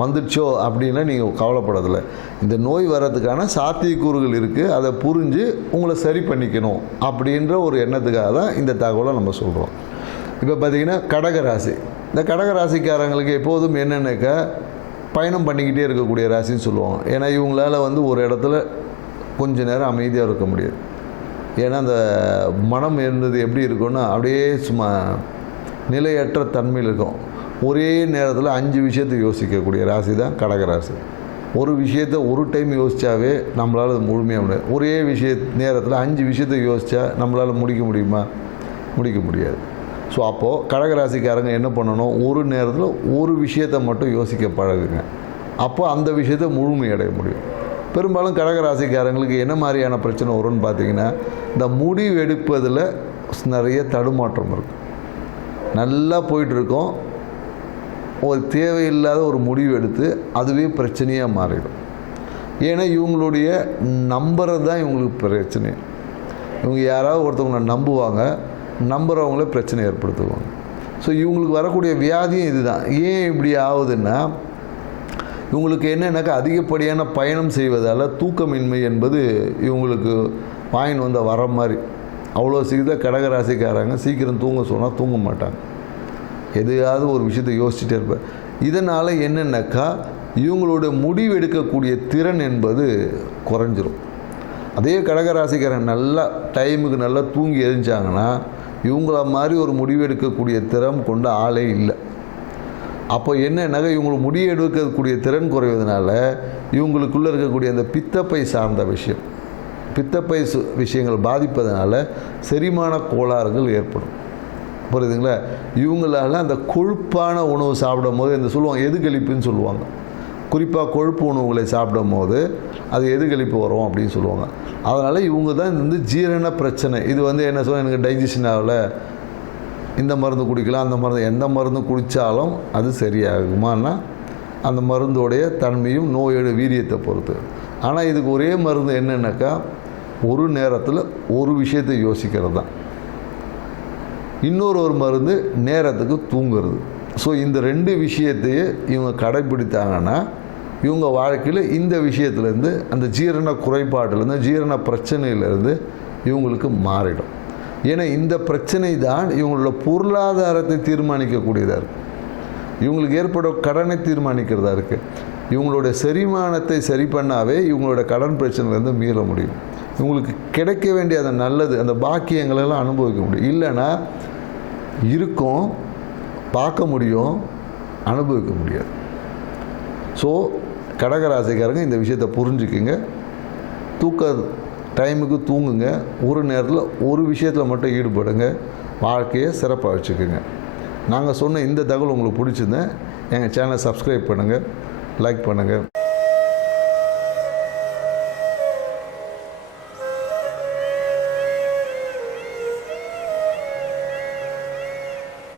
வந்துடுச்சோ அப்படின்னா நீங்கள் கவலைப்படதில்லை இந்த நோய் வர்றதுக்கான சாத்தியக்கூறுகள் இருக்குது அதை புரிஞ்சு உங்களை சரி பண்ணிக்கணும் அப்படின்ற ஒரு எண்ணத்துக்காக தான் இந்த தகவலை நம்ம சொல்கிறோம் இப்போ பார்த்திங்கன்னா கடகராசி இந்த கடகராசிக்காரங்களுக்கு எப்போதும் என்னென்னாக்கா பயணம் பண்ணிக்கிட்டே இருக்கக்கூடிய ராசின்னு சொல்லுவாங்க. ஏன்னா இவங்களால வந்து ஒரு இடத்துல கொஞ்ச நேரம் அமைதியாக இருக்க முடியாது. ஏன்னா அந்த மனம் இருந்தது எப்படி இருக்கும்னா அப்படியே சும்மா நிலையற்ற தன்மையில் இருக்கும். ஒரே நேரத்தில் அஞ்சு விஷயத்தை யோசிக்கக்கூடிய ராசி தான் கடகராசி ஒரு விஷயத்தை ஒரு டைம் யோசித்தாவே நம்மளால் அது முழுமையாக முடியாது. ஒரே விஷய நேரத்தில் அஞ்சு விஷயத்தை யோசித்தா நம்மளால் முடிக்க முடியுமா? முடிக்க முடியாது. ஸோ அப்போது கடகராசிக்காரங்க என்ன பண்ணணும்? ஒரு நேரத்தில் ஒரு விஷயத்தை மட்டும் யோசிக்க பழகுங்க. அப்போ அந்த விஷயத்தை முழுமையடைய முடியும். பெரும்பாலும் கடகராசிக்காரங்களுக்கு என்ன மாதிரியான பிரச்சனை வரும்னு பார்த்தீங்கன்னா இந்த முடிவு எடுப்பதில் நிறைய தடுமாற்றம் இருக்கும் நல்லா போயிட்டுருக்கோம் ஒரு தேவையில்லாத ஒரு முடிவு எடுத்து அதுவே பிரச்சனையாக மாறிடும். ஏன்னா இவங்களுடைய நம்புறது தான் இவங்களுக்கு பிரச்சனை. இவங்க யாராவது ஒருத்தவங்களை நம்புவாங்க நம்புகிறவங்களே பிரச்சனை ஏற்படுத்துவாங்க. ஸோ இவங்களுக்கு வரக்கூடிய வியாதியும் இதுதான். ஏன் இப்படி ஆகுதுன்னா இவங்களுக்கு என்னென்னாக்கா அதிகப்படியான பயணம் செய்வதால் தூக்கமின்மை என்பது இவங்களுக்கு வாயின் வந்த வர மாதிரி. அவ்வளோ சீக்கிரம் கடகராசிக்காரங்க சீக்கிரம் தூங்க சொன்னால் தூங்க மாட்டாங்க. எதையாவது ஒரு விஷயத்தை யோசிச்சுட்டே இருப்பேன். இதனால் என்னென்னாக்கா இவங்களோட முடிவெடுக்கக்கூடிய திறன் என்பது குறைஞ்சிரும். அதே கடகராசிக்காரன் நல்லா டைமுக்கு நல்லா தூங்கி எரிஞ்சாங்கன்னா இவங்கள மாதிரி ஒரு முடிவு எடுக்கக்கூடிய திறம் கொண்ட ஆளே இல்லை. அப்போ என்னன்னாக்கா இவங்களுக்கு முடிவு எடுக்கக்கூடிய திறன் குறைவதனால இவங்களுக்குள்ளே இருக்கக்கூடிய அந்த பித்தப்பை சார்ந்த விஷயம் பித்தப்பை சு விஷயங்கள் பாதிப்பதனால செரிமான கோளாறுகள் ஏற்படும். புரியுதுங்களா? இவங்களால அந்த கொழுப்பான உணவு சாப்பிடும் போது இந்த சொல்லுவாங்க எதுகளிப்புன்னு சொல்லுவாங்க. குறிப்பாக கொழுப்பு உணவுகளை சாப்பிடும் போது அது எதுகளிப்பு வரும் அப்படின்னு சொல்லுவாங்க. அதனால் இவங்க தான் இது வந்து ஜீரண பிரச்சனை. இது வந்து என்ன சொல்ல எனக்கு டைஜஷன் ஆகல இந்த மருந்து குடிக்கலாம் அந்த மருந்து எந்த மருந்து குடித்தாலும் அது சரியாகுமான்னா அந்த மருந்தோடைய தன்மையும் நோயோட வீரியத்தை பொறுத்து. ஆனால் இதுக்கு ஒரே மருந்து என்னென்னாக்கா ஒரு நேரத்தில் ஒரு விஷயத்தை யோசிக்கிறது தான். இன்னொரு ஒரு மருந்து நேரத்துக்கு தூங்குறது. ஸோ இந்த ரெண்டு விஷயத்தையே இவங்க கடைப்பிடித்தாங்கன்னா இவங்க வாழ்க்கையில் இந்த விஷயத்துலேருந்து அந்த ஜீரண குறைபாட்டிலேருந்து ஜீரண பிரச்சனையிலேருந்து இவங்களுக்கு மாறிடும். ஏன்னா இந்த பிரச்சனை தான் இவங்களோட பொருளாதாரத்தை தீர்மானிக்கக்கூடியதாக இருக்குது இவங்களுக்கு ஏற்படும் கடனை தீர்மானிக்கிறதா இருக்குது இவங்களுடைய செரிமானத்தை சரி பண்ணாவே இவங்களோட கடன் பிரச்சனையிலேருந்து மீள முடியும். உங்களுக்கு கிடைக்க வேண்டிய அந்த நல்லது அந்த பாக்கியங்களெல்லாம் அனுபவிக்க முடியும். இல்லைன்னா இருக்கும் பார்க்க முடியும் அனுபவிக்க முடியாது. ஸோ கடகராசிக்காரங்க இந்த விஷயத்தை புரிஞ்சுக்குங்க. தூக்க டைமுக்கு தூங்குங்க. ஒரு நேரத்தில் ஒரு விஷயத்தில் மட்டும் ஈடுபடுங்க. வாழ்க்கையை சிறப்பாக வச்சுக்கோங்க. நாங்கள் சொன்ன இந்த தகவல் உங்களுக்கு பிடிச்சிருந்தேன் எங்கள் சேனலை சப்ஸ்கிரைப் பண்ணுங்கள் லைக் பண்ணுங்கள்